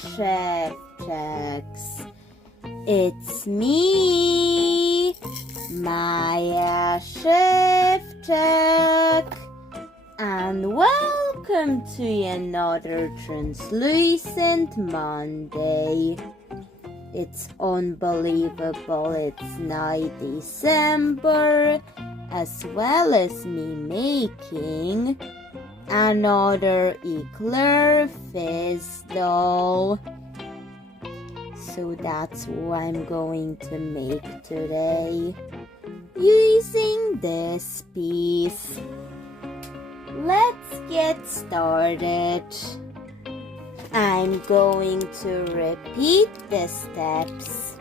Szewczaks. It's me, Maja Szewczak, and welcome to another Translucent Monday. It's unbelievable, it's now December, as well as me making another Eclair Fizz doll. So that's what I'm going to make today, using this piece. Let's get started. I'm going to repeat the steps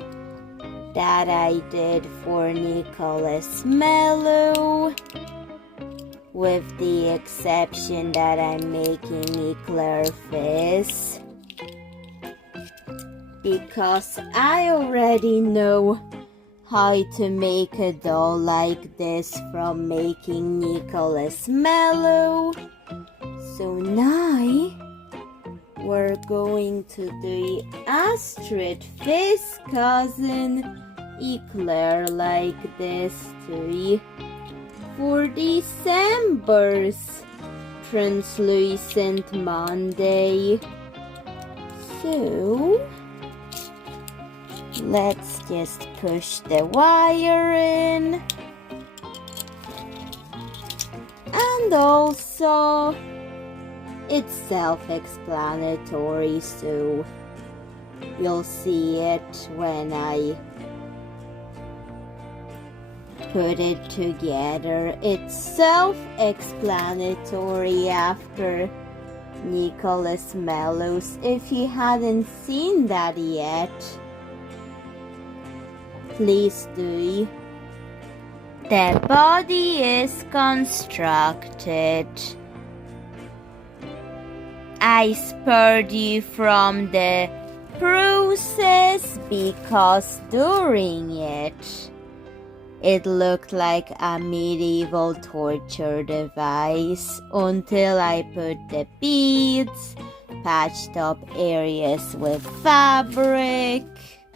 that I did for Nicholas Mellow, with the exception that I'm making Eclair Fizz, because I already know how to make a doll like this from making Nicholas Mellow. So now we're going to do Astrid Fizz cousin Eclair like this too for December's Translucent Monday. So let's just push the wire in, and also it's self-explanatory, so you'll see it when I put it together. It's self-explanatory after Nicholas Mellow's, if you hadn't seen that yet. Please do. The body is constructed. I spared you from the process because during it looked like a medieval torture device until I put the beads, patched up areas with fabric,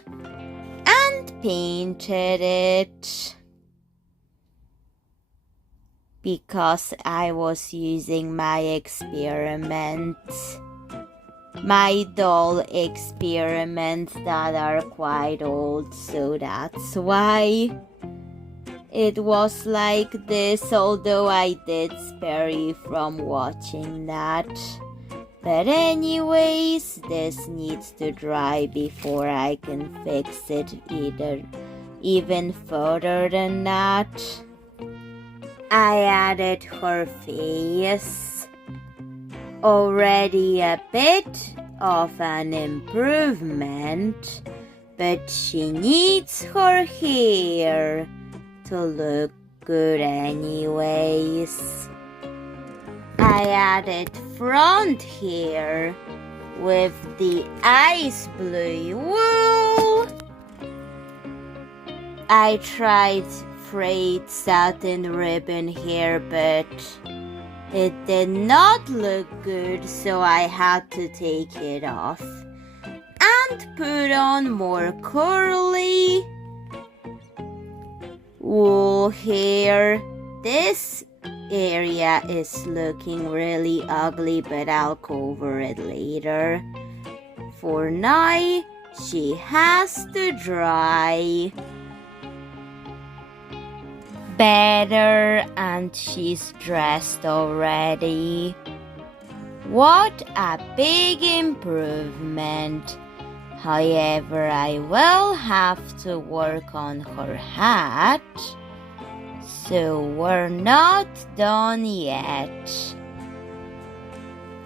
and painted it, because I was using my experiments, my doll experiments that are quite old, so that's why it was like this, although I did spare you from watching that. But anyways, this needs to dry before I can fix it even further than that. I added her face. Already a bit of an improvement, but she needs her hair to look good anyways. I added front hair with the ice blue wool. I tried frayed satin ribbon hair, but it did not look good, so I had to take it off and put on more curly wool hair. This area is looking really ugly, but I'll cover it later. For now, she has to dry better, and she's dressed already. What a big improvement. However, I will have to work on her hat, so we're not done yet.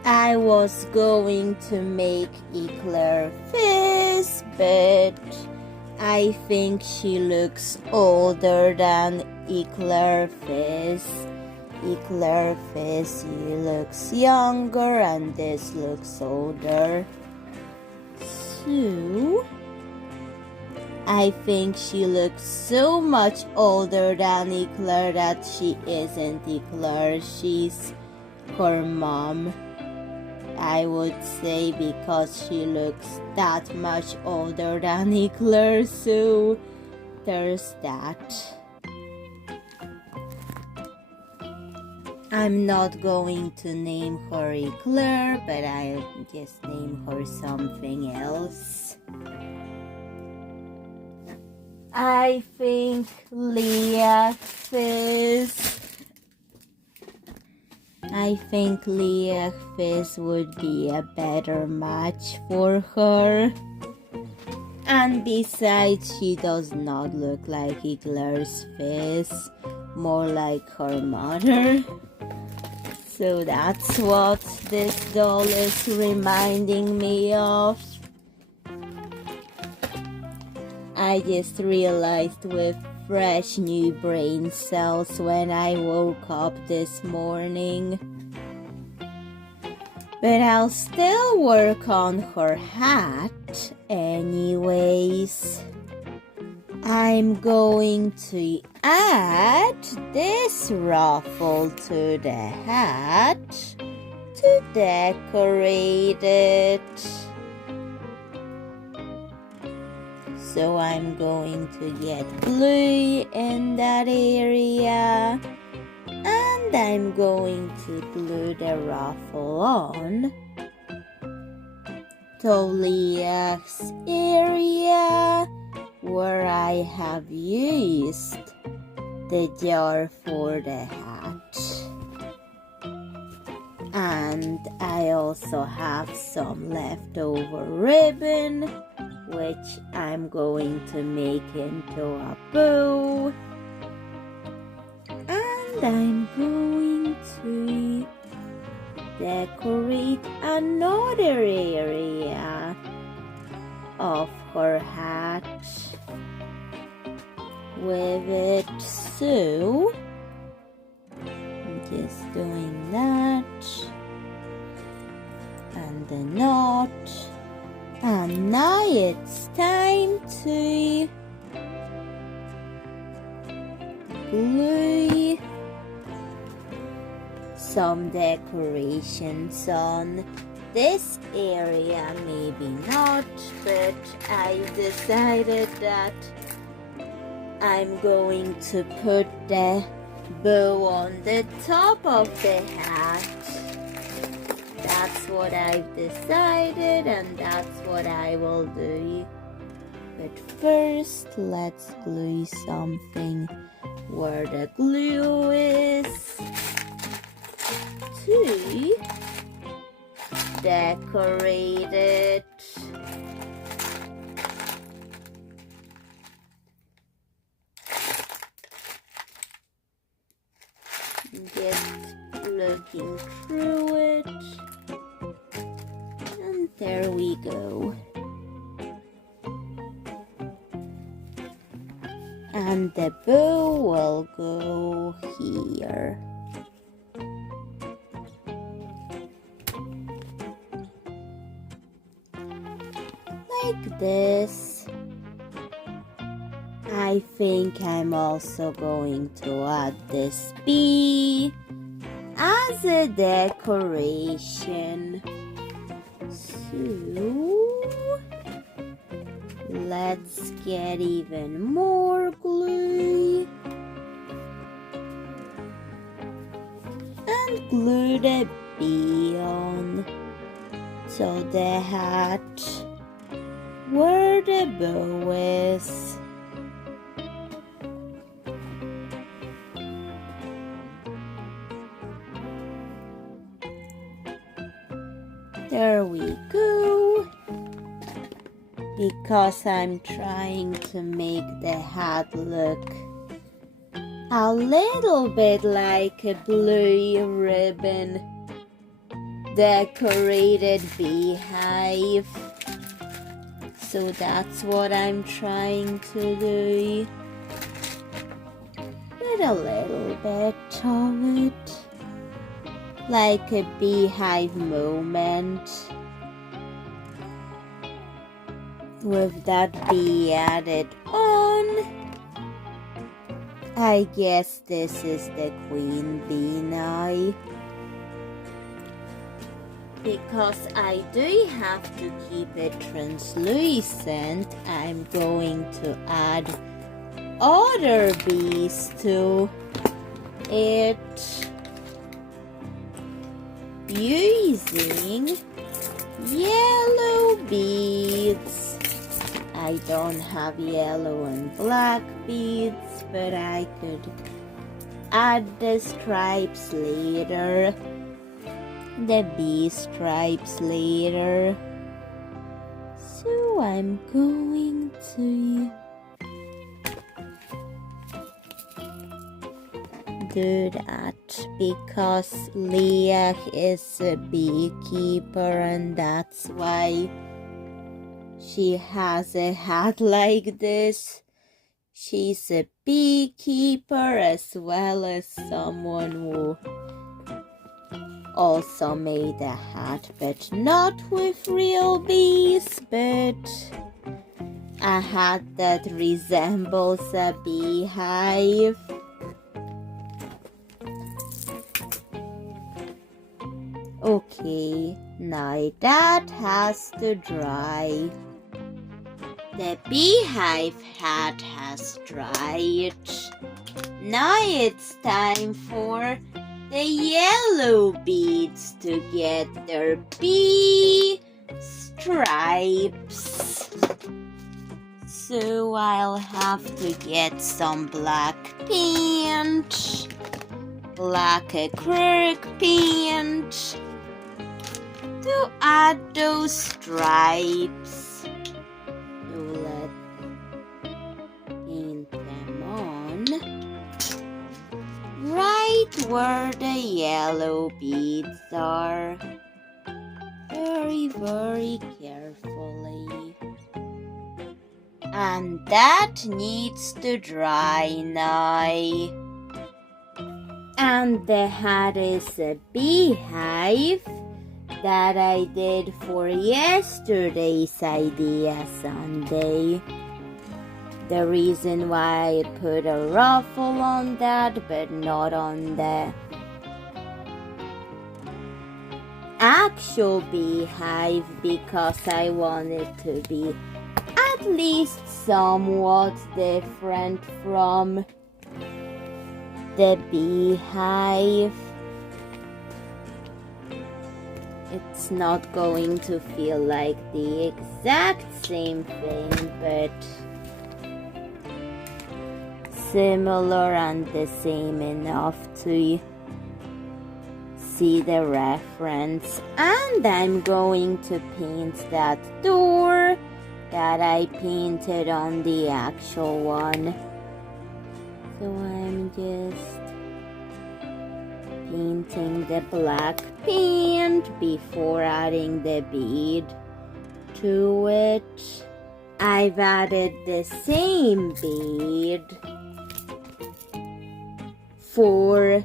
I was going to make Eclair Fizz, but I think she looks older than Eclair Fizz. Eclair Fizz looks younger and this looks older. So I think she looks so much older than Eclair that she isn't Eclair, she's her mom. I would say, because she looks that much older than Eclair, so there's that. I'm not going to name her Eclair, but I'll just name her something else. I think Leah Fizz. I think Leah Fizz would be a better match for her. And besides, she does not look like Eclair's Fizz, more like her mother. So that's what this doll is reminding me of. I just realized with fresh new brain cells when I woke up this morning. But I'll still work on her hat anyways. I'm going to add this ruffle to the hat to decorate it. So I'm going to get glue in that area, and I'm going to glue the ruffle on to Leah's area where I have used the jar for the hat. And I also have some leftover ribbon, which I'm going to make into a bow. And I'm going to decorate another area of her hat with it. So I'm just doing that, and the knot. And now it's time to glue some decorations on this area. Maybe not, but I decided that I'm going to put the bow on the top of the hat. That's what I've decided, and that's what I will do. But first, let's glue something where the glue is to decorate it. Just looking through it. And there we go. And the bow will go here. Like this. I think I'm also going to add this bee as a decoration. So let's get even more glue and glue the bee on to the hat where the bow is. There we go. Because I'm trying to make the hat look a little bit like a blue ribbon decorated beehive. So that's what I'm trying to do. With a little bit of it. Like a beehive moment. With that bee added on, I guess this is the queen bee now. because I do have to keep it translucent, I'm going to add other beads to it using yellow beads. I don't have yellow and black beads, but I could add the stripes later, the bee stripes later. So I'm going to do that because Leah is a beekeeper and that's why she has a hat like this. She's a beekeeper as well as someone who also made a hat, but not with real bees, but a hat that resembles a beehive. Okay, now that has to dry. The beehive hat has dried. Now it's time for the yellow beads to get their bee stripes. So I'll have to get some black paint, black acrylic paint to add those stripes. So let's paint them on right where the yellow beads are, very, very carefully. And that needs to dry now. And the hat is a beehive that I did for yesterday's Idea Sunday. The reason why I put a ruffle on that but not on the actual beehive because I want it to be at least somewhat different from the beehive. It's not going to feel like the exact same thing, but similar and the same enough to see the reference. And I'm going to paint that door that I painted on the actual one. So I'm just painting the black paint before adding the bead to it. I've added the same bead for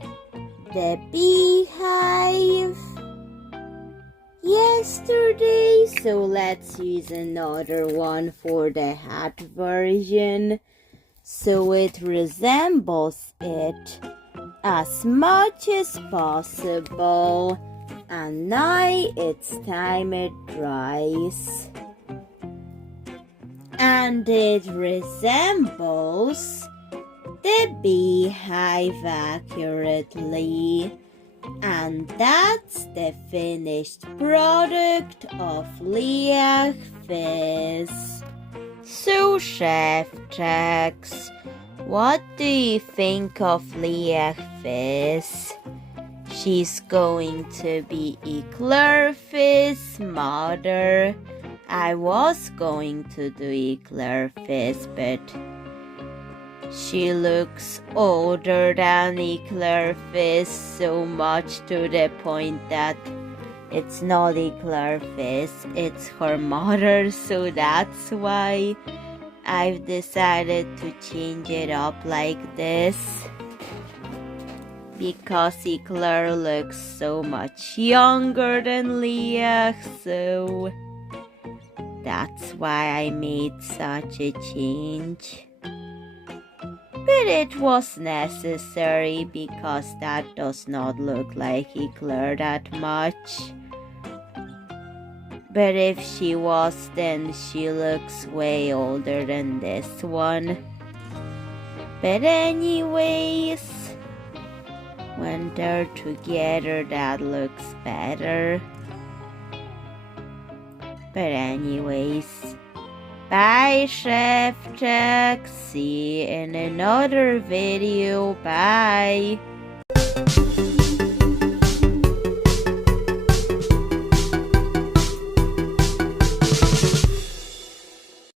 the beehive yesterday, so let's use another one for the hat version so it resembles it as much as possible. And now it's time it dries. And it resembles the beehive accurately. And that's the finished product of Leah Fizz. So, Szewczaks, what do you think of Leah Fizz? She's going to be Eclair Fizz's mother. I was going to do Eclair Fizz, but she looks older than Eclair Fizz so much to the point that it's not Eclair Fizz, it's her mother, so that's why I've decided to change it up like this. Because Eclair looks so much younger than Leah, so that's why I made such a change. But it was necessary because that does not look like Eclair that much. But if she was, then she looks way older than this one. But anyways, when they're together, that looks better. But anyways, bye Szewczak. See you in another video. Bye.